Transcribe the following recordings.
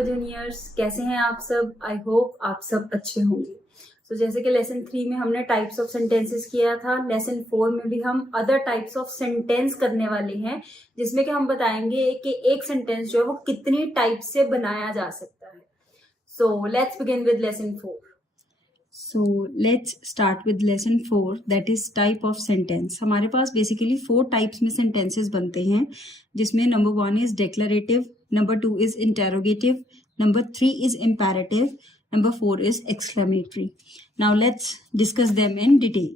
Hello juniors, कैसे हैं आप सब? आई होप आप सब अच्छे होंगे। तो जैसे कि लेसन 3 में हमने टाइप्स ऑफ सेंटेंसेस किया था, लेसन 4 में भी हम अदर टाइप्स ऑफ सेंटेंस करने वाले हैं, जिसमें कि हम बताएंगे कि एक सेंटेंस जो है वो कितनी टाइप से बनाया जा सकता है। So let's begin with lesson 4। So let's start with lesson 4, that is type of sentence. हमारे पास बेसिकली 4 टाइप्स में सेंटेंसेस बनते हैं, जिसमें number 1 is declarative, number 2 is interrogative, number 3 is imperative, number 4 is exclamatory. Now let's discuss them in detail.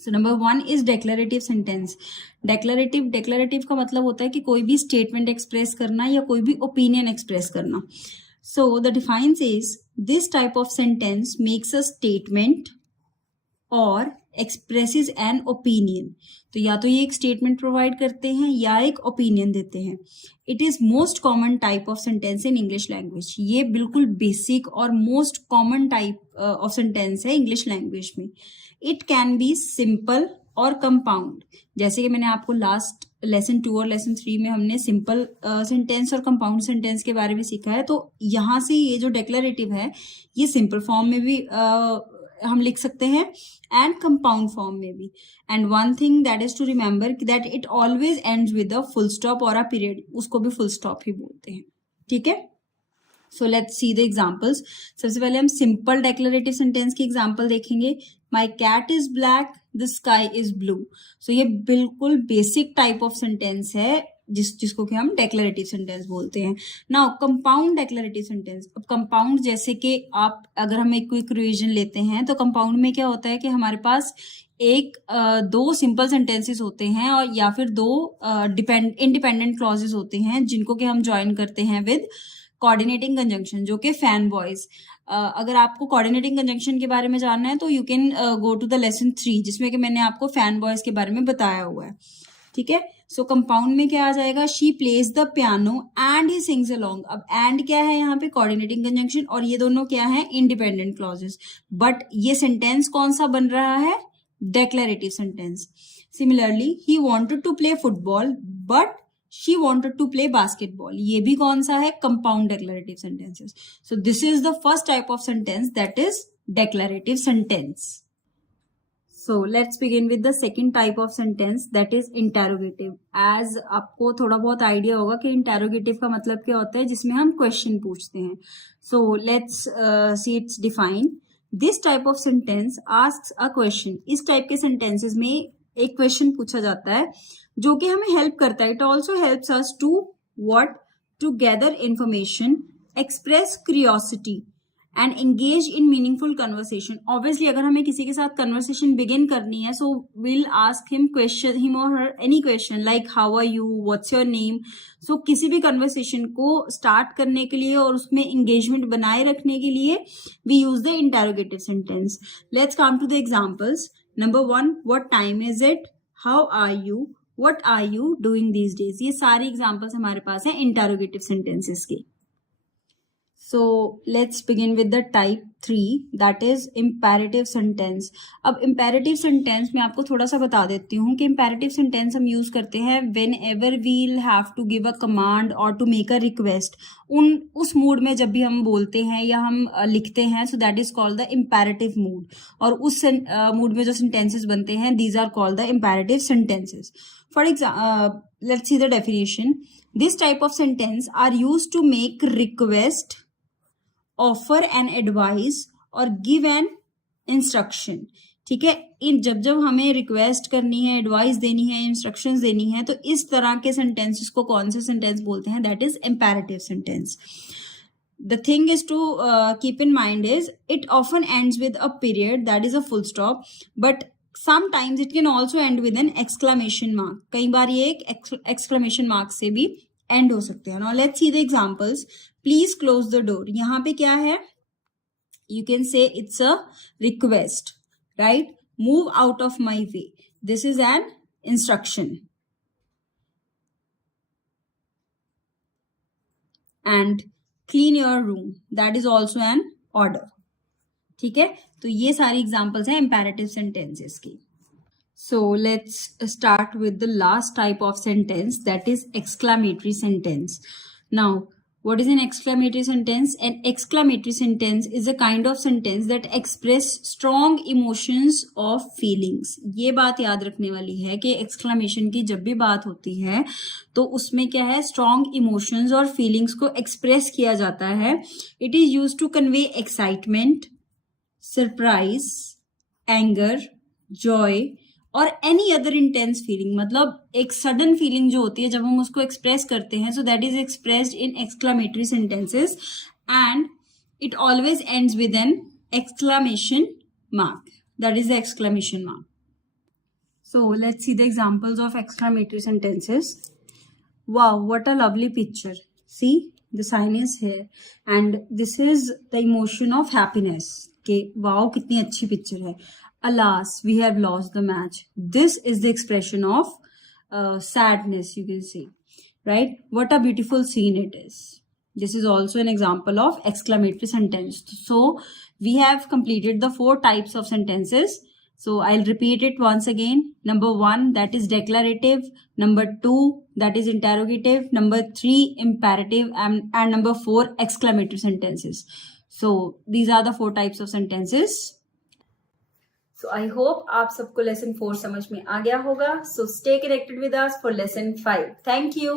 So number 1 is declarative sentence. Declarative का मतलब होता है कि कोई भी स्टेटमेंट एक्सप्रेस करना या कोई भी ओपिनियन एक्सप्रेस करना. So the define says this type of sentence makes a statement or expresses an opinion. तो या तो ये एक स्टेटमेंट प्रोवाइड करते हैं या एक ओपिनियन देते हैं. It is most common type of sentence in English language. ये बिल्कुल बेसिक और most common type of sentence है इंग्लिश लैंग्वेज में. इट कैन बी सिंपल और कंपाउंड. जैसे कि मैंने आपको लास्ट लेसन 2 और लेसन 3 में हमने सिंपल सेंटेंस और कंपाउंड सेंटेंस के बारे में सीखा है. तो यहाँ से ये जो डेक्लरेटिव है ये सिंपल फॉर्म में भी हम लिख सकते हैं एंड कंपाउंड फॉर्म में भी. And one thing that is to remember that it always ends with a full stop और अ पीरियड. उसको भी फुल स्टॉप ही बोलते हैं. ठीक है. So let's see the examples. सबसे पहले हम सिंपल डेक्लरेटिव सेंटेंस की एग्जांपल देखेंगे. My cat is black, the sky is blue. So ये बिल्कुल बेसिक टाइप ऑफ सेंटेंस है जिसको कि हम डेक्लरेटिव सेंटेंस बोलते हैं. Now compound declarative sentence. अब कंपाउंड जैसे कि आप अगर हम एक क्विक रिवीजन लेते हैं तो कंपाउंड में क्या होता है कि हमारे पास दो सिंपल सेंटेंसेस होते हैं और या फिर दो इंडिपेंडेंट क्लॉजेस होते हैं जिनको कि हम ज्वाइन करते हैं विद कोऑर्डिनेटिंग कंजंक्शन, जो कि फैन बॉयज. अगर आपको कोऑर्डिनेटिंग कंजंक्शन के बारे में जानना है तो you can go to the lesson 3, जिसमें कि मैंने आपको फैन बॉयज के बारे में बताया हुआ है. ठीक है. सो कंपाउंड में क्या आ जाएगा? She plays the piano and he sings along. अब एंड क्या है यहाँ पे? Coordinating conjunction. और ये दोनों क्या है? Independent clauses. बट ये सेंटेंस कौन सा बन रहा है? Declarative sentence. Similarly he wanted to play football but she wanted to play basketball. ये भी कौन सा है? compound declarative sentences. So this is the first type of sentence, that is declarative sentence. So let's begin with the second type of sentence, that is interrogative. As आपको थोड़ा बहुत idea होगा कि interrogative का मतलब क्या होता है, जिसमें हम क्वेश्चन पूछते हैं. So let's see its define. This type of sentence asks a question. इस टाइप के sentences में एक क्वेश्चन पूछा जाता है जो कि हमें हेल्प करता है. It also helps us to what? To gather information, express curiosity and engage in meaningful conversation. Obviously अगर हमें किसी के साथ कन्वर्सेशन बिगिन करनी है सो विल आस्क हिम और her any question like how are you, what's your name. So किसी भी कन्वर्सेशन को स्टार्ट करने के लिए और उसमें एंगेजमेंट बनाए रखने के लिए we use the interrogative sentence. Let's come to the examples. Number 1, what time is it, how are you, What are you doing these days? ये सारी एग्जाम्पल्स हमारे पास हैं इंटेरोगेटिव सेंटेंसेस की. So let's begin with the type 3, that is imperative sentence. अब imperative sentence में आपको थोड़ा सा बता देती हूँ कि इम्पेरेटिव सेंटेंस हम यूज करते हैं whenever we'll have to give a command और टू मेक अ रिक्वेस्ट. उस मूड में जब भी हम बोलते हैं या हम लिखते हैं, so that is called the imperative mood. और उस मूड में जो सेंटेंसेस बनते हैं these are called the imperative sentences. For example, let's see the definition. This type of sentence are used to make request, offer an advice or give an instruction. ठीक है. जब हमें रिक्वेस्ट करनी है, एडवाइस देनी है, इंस्ट्रक्शंस देनी है, तो इस तरह के सेंटेंसेस को कौन से सेंटेंस बोलते हैं? That is imperative sentence. The thing is to keep in mind is it often ends with a period, that is a full stop, but sometimes it can also end with an exclamation mark. कई बार ये एक exclamation mark से भी end हो सकते हैं. Now let's see the examples. Please close the door. यहाँ पे क्या है? You can say it's a request, right? Move out of my way. This is an instruction. And clean your room. That is also an order. ठीक है. तो ये सारी examples हैं इम्पेरेटिव सेंटेंसेस की. So let's start with the last type of sentence, that is exclamatory sentence. Now What is an exclamatory sentence? An exclamatory sentence is a kind of sentence that express strong emotions of feelings. ये बात याद रखने वाली है कि exclamation की जब भी बात होती है तो उसमें क्या है, strong emotions और feelings को express किया जाता है. It is used to convey excitement, surprise, anger, joy और एनी अदर इंटेंस फीलिंग. मतलब एक सडन फीलिंग जो होती है जब हम उसको एक्सप्रेस करते हैं, so that is expressed in exclamatory sentences and it always ends with an exclamation mark. That is the exclamation mark. So let's see the examples of exclamatory sentences. Wow, what a lovely picture. See, the sign is here and this is the emotion of happiness कि wow कितनी अच्छी picture है. Alas, we have lost the match. This is the expression of sadness, you can see, right? What a beautiful scene it is. This is also an example of exclamatory sentence. So we have completed the 4 types of sentences. So I'll repeat it once again. Number 1, that is declarative. Number 2, that is interrogative. Number 3, imperative. And number 4, exclamatory sentences. So these are the 4 types of sentences. So I hope आप सबको lesson 4 समझ में आ गया होगा. So stay connected with us for lesson 5. Thank you.